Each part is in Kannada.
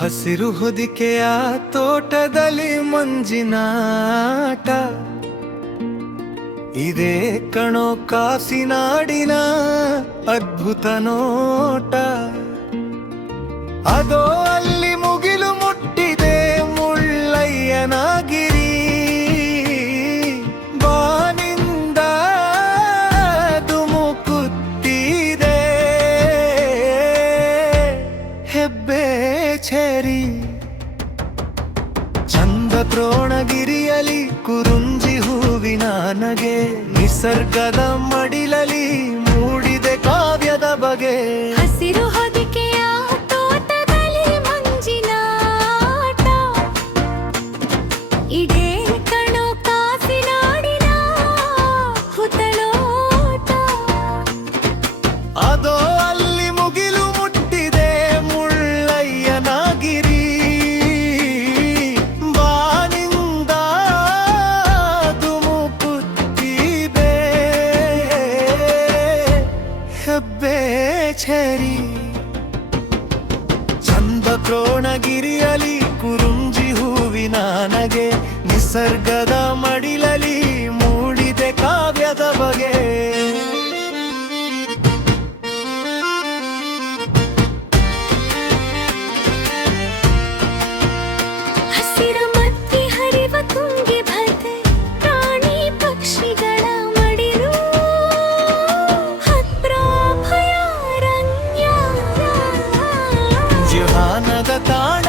ಹಸಿರು ಹೊದಿಕೆಯ ತೋಟದಲ್ಲಿ ಮಂಜಿನಾಟ ಇದೇ ಕಣೋ ಕಾಸಿನಾಡಿನ ಅದ್ಭುತ ನೋಟ. ಅದೋ ಅಲ್ಲಿ ಮುಗಿಲು ಮುಟ್ಟಿದೆ ಮುಳ್ಳಯ್ಯನಗಿರಿ, ಬಾನಿಂದ ಧುಮುಕುತ್ತಿದೆ ಹೆಬ್ಬೆಚೇರಿ. ಚಂದ ದ್ರೋಣಗಿರಿಯಲಿ ಕುರುಂಜಿ ಹೂವಿನ ನಗೆ, ನಿಸರ್ಗದ ಮಡಿಲಲಿ ಮೂಡಿದೆ ಕಾವ್ಯದ ಬಗೆ. ಹಸಿರು ಹೊದಿಕೆಯ ತೋಟದಲ್ಲಿ ಮಂಜಿನಾಟ ಇದೇ ಕಣೋ ಕಾಸಿನಾಡಿನ ಹುತ್ತಲೋಟ. ಅದೋ ಅಲ್ಲಿ ಮುಗಿಲು ಮುಟ್ಟಿದೆ ಮುಳ್ಳಯ್ಯನಗಿರಿ, ಬಾನಿಂದ ಧುಮುಕುತ್ತಿದೆ ಹೆಬ್ಬೆಚೇರಿ. ಚಂದ ದ್ರೋಣಗಿರಿಯಲಿ ಕುರುಂಜಿ ಹೂವಿನ ನಗೆ, ನಿಸರ್ಗದ ಮಡಿಲಲಿ ಮೂಡಿದೆ ಕಾವ್ಯದ ಬಗೆ. ಹಸಿರು ಮತ್ತಿ ಹರಿವ ತುಂಗೆ ಭದ್ದೆ, ಪ್ರಾಣಿ ಪಕ್ಷಿಗಳ ಮಡಿಲು, ಹತ್ರಾಭಯಾರಣ್ಯ. ಜಹಾನದ ತಾಣ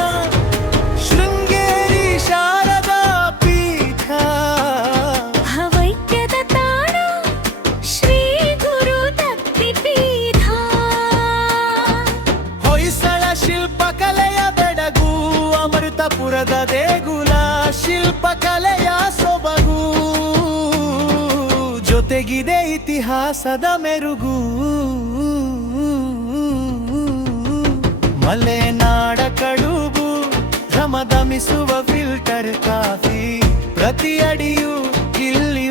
ಶೃಂಗೇರಿ ಶಾರದಾ ಪೀಠ, ಹವೈಕ್ಯದ ತಾಣ ಶ್ರೀ ಗುರು ದತ್ತಿಪೀಠ. ಹೊಯ್ಸಳ ಶಿಲ್ಪಕಲೆಯ ಬೆಡಗು, ಅಮೃತಪುರದ ದೇಗುಲ ಶಿಲ್ಪಕಲೆಯ ಸೊಬಗು, ಜೊತೆಗಿದೆ ಇತಿಹಾಸದ ಮೆರುಗು. ಮಲೆನಾಡ ಕಡುಬು, ಘಮಘಮಿಸುವ ಫಿಲ್ಟರ್ ಕಾಫಿ, ಪ್ರತಿ ಅಡಿಯೂ ಇಲ್ಲಿ